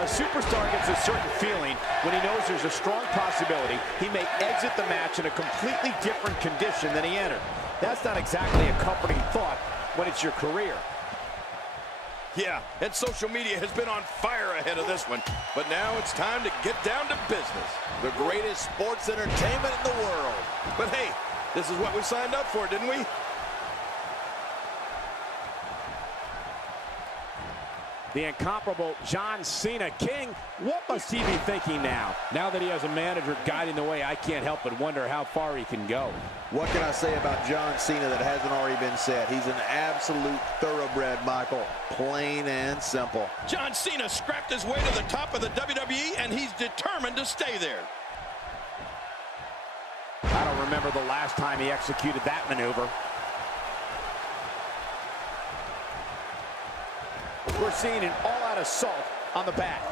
A superstar gets a certain feeling when he knows there's a strong possibility he may exit the match in a completely different condition than he entered. That's not exactly a comforting thought when it's your career. Yeah, and social media has been on fire ahead of this one. But now it's time to get down to business. The greatest sports entertainment in the world. But hey, this is what we signed up for, didn't we? The incomparable John Cena. King, what must he be thinking now? Now that he has a manager guiding the way, I can't help but wonder how far he can go. What can I say about John Cena that hasn't already been said? He's an absolute thoroughbred, Michael. Plain and simple. John Cena scrapped his way to the top of the WWE, and he's determined to stay there. I don't remember the last time he executed that maneuver. We're seeing an all-out assault on the back.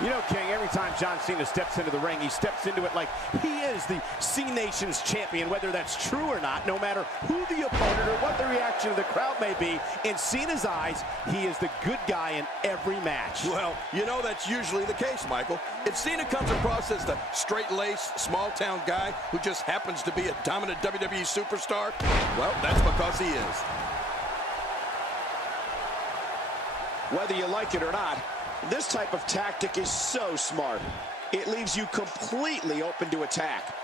You know, King, every time John Cena steps into the ring, he steps into it like he is the C-Nation's champion, whether that's true or not, no matter who the opponent or what the reaction of the crowd may be. In Cena's eyes, he is the good guy in every match. Well, you know that's usually the case, Michael. If Cena comes across as the straight-laced, small-town guy who just happens to be a dominant WWE superstar, well, that's because he is. Whether you like it or not, this type of tactic is so smart. It leaves you completely open to attack.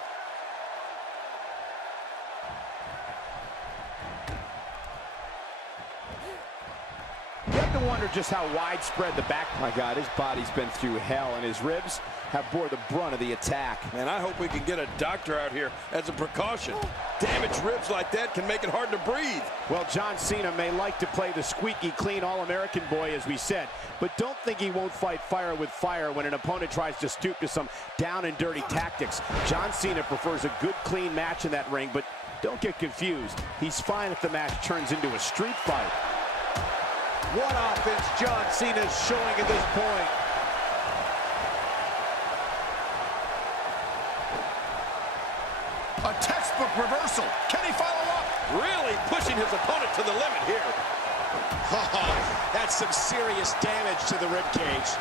You have to wonder just how widespread the back. My God, his body's been through hell, and his ribs have bore the brunt of the attack. Man, I hope we can get a doctor out here as a precaution. Damaged ribs like that can make it hard to breathe. Well, John Cena may like to play the squeaky clean All-American boy, as we said, but don't think he won't fight fire with fire when an opponent tries to stoop to some down and dirty tactics. John Cena prefers a good, clean match in that ring, but don't get confused. He's fine if the match turns into a street fight. What offense John Cena's showing at this point. A textbook reversal. Can he follow up? Really pushing his opponent to the limit here. That's some serious damage to the ribcage.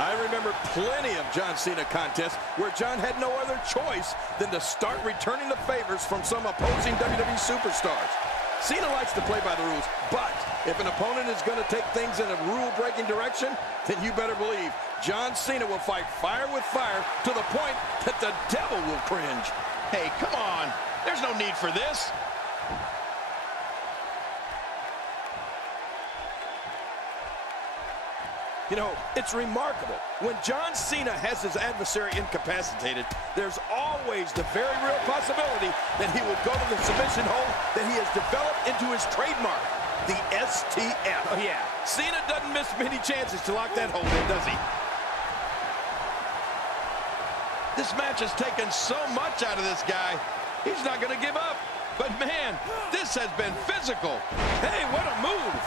I remember plenty of John Cena contests where John had no other choice than to start returning the favors from some opposing WWE superstars. Cena likes to play by the rules, but if an opponent is going to take things in a rule-breaking direction, then you better believe John Cena will fight fire with fire to the point that the devil will cringe. Hey, come on. There's no need for this. You know, it's remarkable. When John Cena has his adversary incapacitated, there's always the very real possibility that he will go to the submission hold that he has developed into his trademark, the STF. Oh, yeah. Cena doesn't miss many chances to lock that hold in, does he? This match has taken so much out of this guy, he's not going to give up. But, man, this has been physical. Hey, what a move.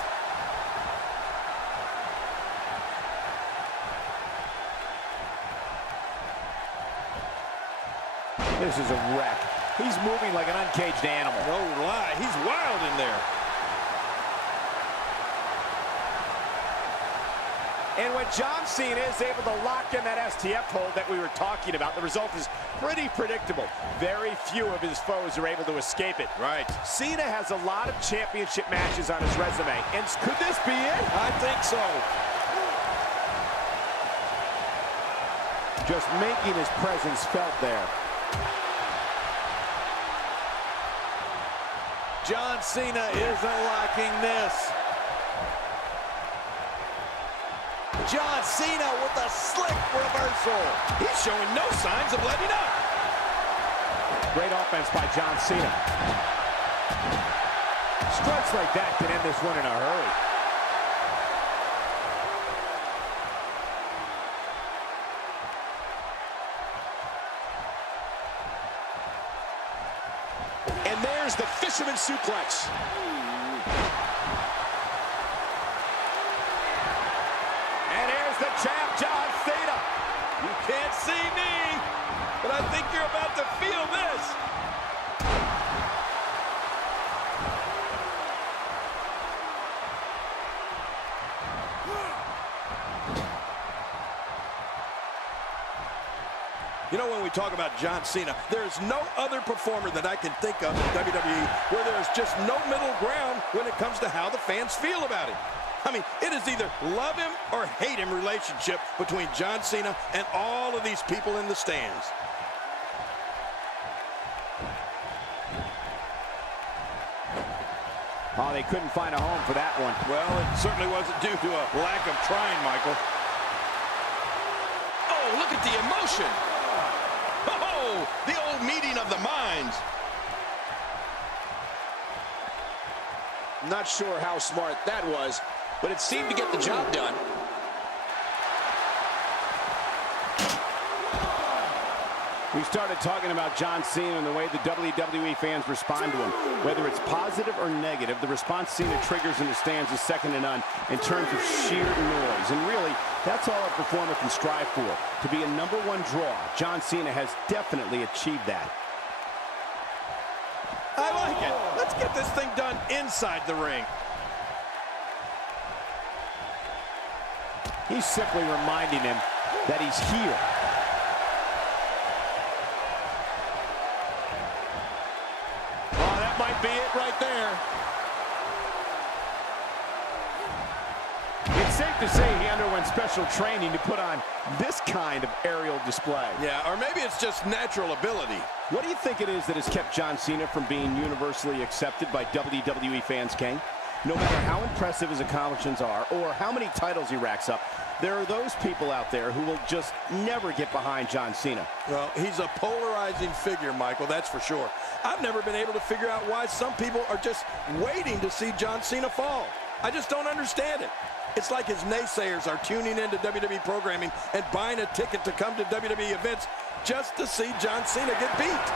This is a wreck. He's moving like an uncaged animal. No lie, he's wild in there. And when John Cena is able to lock in that STF hold that we were talking about, the result is pretty predictable. Very few of his foes are able to escape it. Right. Cena has a lot of championship matches on his resume. And could this be it? I think so. Just making his presence felt there. John Cena isn't liking this. John Cena with a slick reversal. He's showing no signs of letting up. Great offense by John Cena. Strikes like that can end this one in a hurry. And there's the fisherman suplex. And here's the champ, John Cena. You can't see me, but I think you're about to feel this. You know, when we talk about John Cena, there is no other performer that I can think of in WWE where there is just no middle ground when it comes to how the fans feel about him. I mean, it is either love him or hate him relationship between John Cena and all of these people in the stands. Oh, they couldn't find a home for that one. Well, it certainly wasn't due to a lack of trying, Michael. Oh, look at the emotion. Oh, the old meeting of the minds. Not sure how smart that was, but it seemed to get the job done. We started talking about John Cena and the way the WWE fans respond to him. Whether it's positive or negative, the response Cena triggers in the stands is second to none in terms of sheer noise. And really, that's all a performer can strive for. To be a #1 draw, John Cena has definitely achieved that. I like it. Let's get this thing done inside the ring. He's simply reminding him that he's here. Oh, that might be it right there. It's safe to say he underwent special training to put on this kind of aerial display. Yeah, or maybe it's just natural ability. What do you think it is that has kept John Cena from being universally accepted by WWE fans, King? No matter how impressive his accomplishments are or how many titles he racks up, there are those people out there who will just never get behind John Cena. Well, he's a polarizing figure, Michael, that's for sure. I've never been able to figure out why some people are just waiting to see John Cena fall. I just don't understand it. It's like his naysayers are tuning into WWE programming and buying a ticket to come to WWE events just to see John Cena get beat.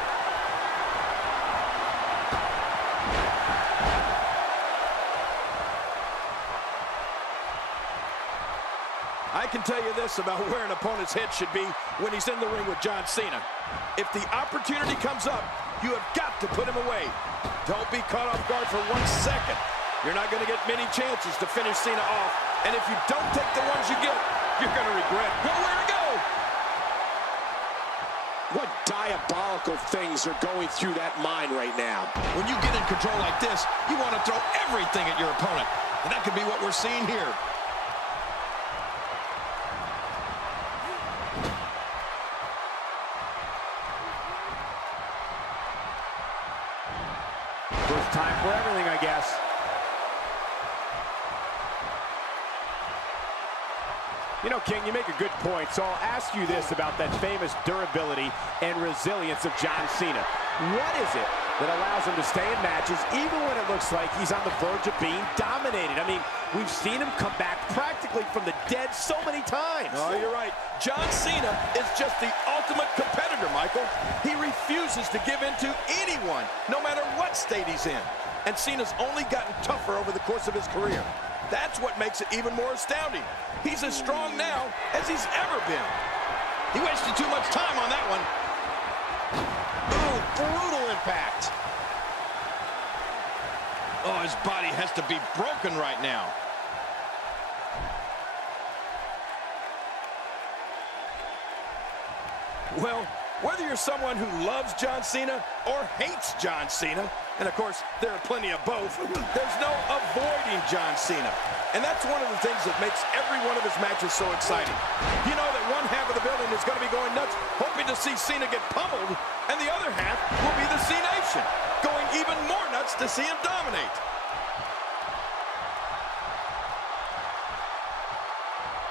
I can tell you this about where an opponent's head should be when he's in the ring with John Cena. If the opportunity comes up, you have got to put him away. Don't be caught off guard for 1 second. You're not going to get many chances to finish Cena off. And if you don't take the ones you get, you're going to regret nowhere to go. What diabolical things are going through that mind right now? When you get in control like this, you want to throw everything at your opponent. And that could be what we're seeing here. First time for everything, I guess. You know, King, you make a good point, so I'll ask you this about that famous durability and resilience of John Cena. What is it that allows him to stay in matches even when it looks like he's on the verge of being dominated? I mean, we've seen him come back practically from the dead so many times. Oh, you're right. John Cena is just the ultimate competitor, Michael. He refuses to give in to anyone, no matter what state he's in. And Cena's only gotten tougher over the course of his career. That's what makes it even more astounding. He's as strong now as he's ever been. He wasted too much time on that one. Ooh, brutal impact. Oh, his body has to be broken right now. Well, whether you're someone who loves John Cena or hates John Cena, and of course, there are plenty of both, there's no avoiding John Cena. And that's one of the things that makes every one of his matches so exciting. You know that one half of the building is going to be going nuts, hoping to see Cena get pummeled, and the other half will be the C-Nation, going even more nuts to see him dominate.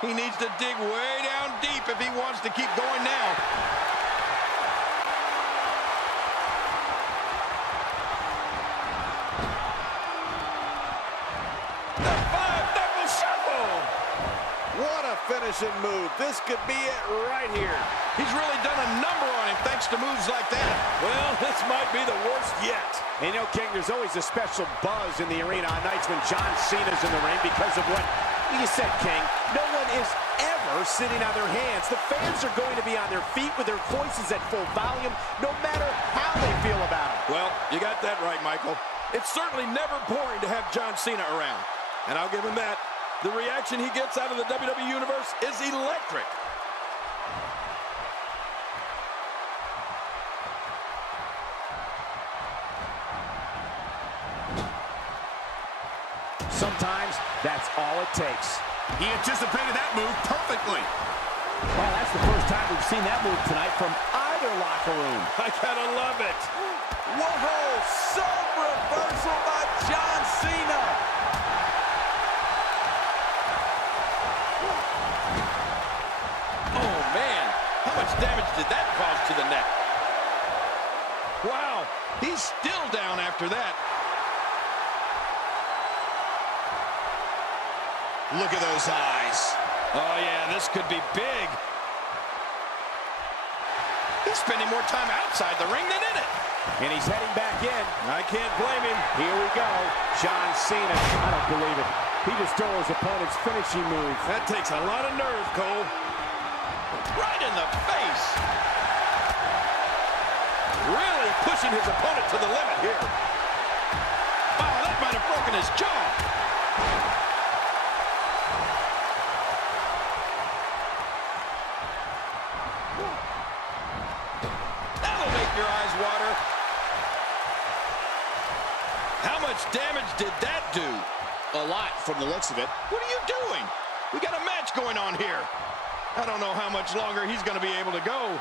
He needs to dig way down deep if he wants to keep going now. The five-knuckle shuffle. What a finishing move. This could be it right here. He's really done a number on him thanks to moves like that. Well, this might be the worst yet. And you know, King, there's always a special buzz in the arena on nights when John Cena's in the ring because of what you said, King. No one is ever sitting on their hands. The fans are going to be on their feet with their voices at full volume, no matter how they feel about it. Well, you got that right, Michael. It's certainly never boring to have John Cena around. And I'll give him that. The reaction he gets out of the WWE Universe is electric. sometimes that's all it takes. He anticipated that move perfectly. Well, that's the first time we've seen that move tonight from either locker room. I gotta love it. Whoa, some reversal by John Cena. Oh, man. How much damage did that cause to the neck? Wow, he's still down after that. Look at those eyes. Oh, yeah, this could be big. He's spending more time outside the ring than in it. And he's heading back in. I can't blame him. Here we go. John Cena. I don't believe it. He just stole his opponent's finishing move. That takes a lot of nerve, Cole. Right in the face. Really pushing his opponent to the limit here. Oh, that might have broken his jaw. That'll make your eyes water. How much damage did that do? A lot from the looks of it. What are you doing? We got a match going on here. I don't know how much longer he's going to be able to go.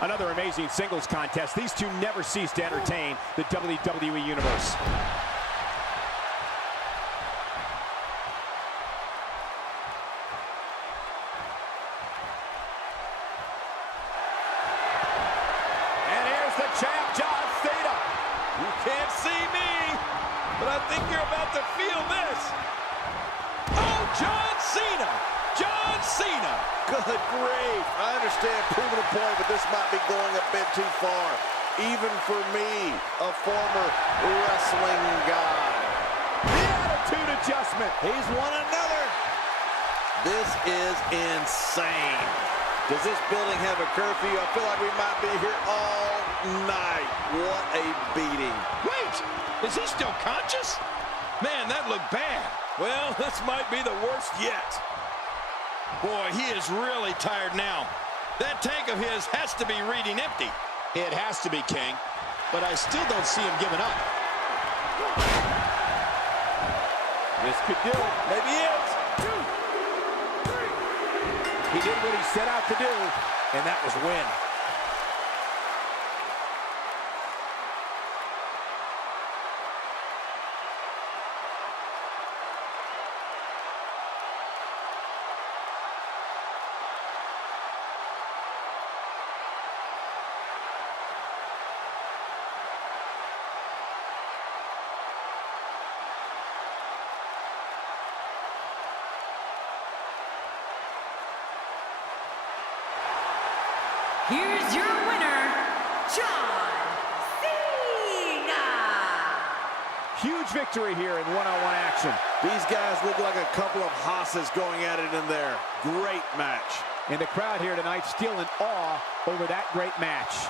Another amazing singles contest. These two never cease to entertain the WWE Universe. And here's the champ, John Cena. You can't see me, but I think you're about to feel this. Oh, John Cena! John Cena! Good grief. I understand proving a point, but this might be going a bit too far. Even for me, a former wrestling guy. The attitude adjustment. He's won another. This is insane. Does this building have a curfew? I feel like we might be here all night. What a beating. Wait, is he still conscious? Man, that looked bad. Well, this might be the worst yet. Boy, he is really tired now. That tank of his has to be reading empty. It has to be, King, but I still don't see him giving up. This could do it. Maybe it. He did what he set out to do, and that was win. Here's your winner, John Cena! Huge victory here in one-on-one action. These guys look like a couple of hosses going at it in there. Great match. And the crowd here tonight still in awe over that great match.